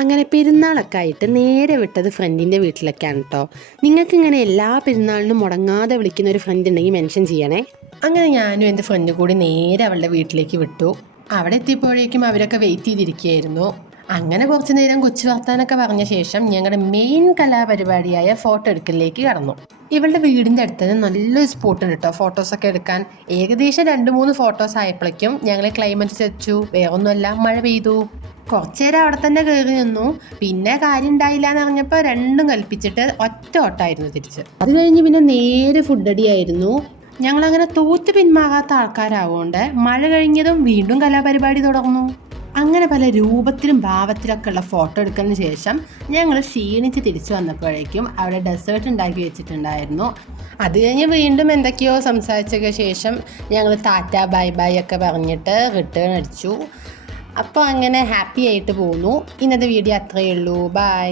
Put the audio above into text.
അങ്ങനെ പെരുന്നാളൊക്കെ ആയിട്ട് നേരെ വിട്ടത് ഫ്രണ്ടിൻ്റെ വീട്ടിലേക്കാണ് കേട്ടോ. നിങ്ങൾക്കിങ്ങനെ എല്ലാ പെരുന്നാളിനും മുടങ്ങാതെ വിളിക്കുന്ന ഒരു ഫ്രണ്ട് ഉണ്ടെങ്കിൽ മെൻഷൻ ചെയ്യണേ. അങ്ങനെ ഞാനും എൻ്റെ ഫ്രണ്ടും കൂടി നേരെ അവളുടെ വീട്ടിലേക്ക് വിട്ടു. അവിടെ എത്തിയപ്പോഴേക്കും അവരൊക്കെ വെയിറ്റ് ചെയ്തിരിക്കുകയായിരുന്നു. അങ്ങനെ കുറച്ച് നേരം കൊച്ചു വർത്താനൊക്കെ പറഞ്ഞ ശേഷം ഞങ്ങളുടെ മെയിൻ കലാപരിപാടിയായ ഫോട്ടോ എടുക്കലിലേക്ക് കടന്നു. ഇവളുടെ വീടിൻ്റെ അടുത്ത് തന്നെ നല്ലൊരു സ്പോട്ട് ഉണ്ട് കേട്ടോ ഫോട്ടോസൊക്കെ എടുക്കാൻ. ഏകദേശം 2-3 ഫോട്ടോസ് ആയപ്പോഴേക്കും ഞങ്ങൾ ക്ലൈമറ്റ് വെച്ചു. വേറൊന്നുമല്ല, മഴ പെയ്തു. കുറച്ചു നേരം അവിടെ തന്നെ കയറി നിന്നു. പിന്നെ കാര്യം ഉണ്ടായില്ല എന്ന് പറഞ്ഞപ്പോൾ രണ്ടും കൽപ്പിച്ചിട്ട് ഒറ്റ ഓട്ടമായിരുന്നു തിരിച്ച്. അത് കഴിഞ്ഞ് പിന്നെ നേരെ ഫുഡ് അടിയായിരുന്നു. ഞങ്ങളങ്ങനെ തോറ്റ് പിന്മാറാത്ത ആൾക്കാരാവുകൊണ്ട് മഴ കഴിഞ്ഞതും വീണ്ടും കലാപരിപാടി തുടർന്നു. അങ്ങനെ പല രൂപത്തിലും ഭാവത്തിലൊക്കെ ഉള്ള ഫോട്ടോ എടുക്കുന്നതിന് ശേഷം ഞങ്ങൾ ക്ഷീണിച്ച് തിരിച്ചു വന്നപ്പോഴേക്കും അവിടെ ഡെസേർട്ട് ഉണ്ടാക്കി വെച്ചിട്ടുണ്ടായിരുന്നു. അത് കഴിഞ്ഞ് വീണ്ടും എന്തൊക്കെയോ സംസാരിച്ചൊക്കെ ശേഷം ഞങ്ങൾ ടാറ്റ ബൈ ബൈ ഒക്കെ പറഞ്ഞിട്ട് റിട്ടേൺ അടിച്ചു. അപ്പോൾ അങ്ങനെ ഹാപ്പി ആയിട്ട് പോന്നു. ഇന്നത്തെ വീഡിയോ അത്രയേ ഉള്ളൂ. ബൈ.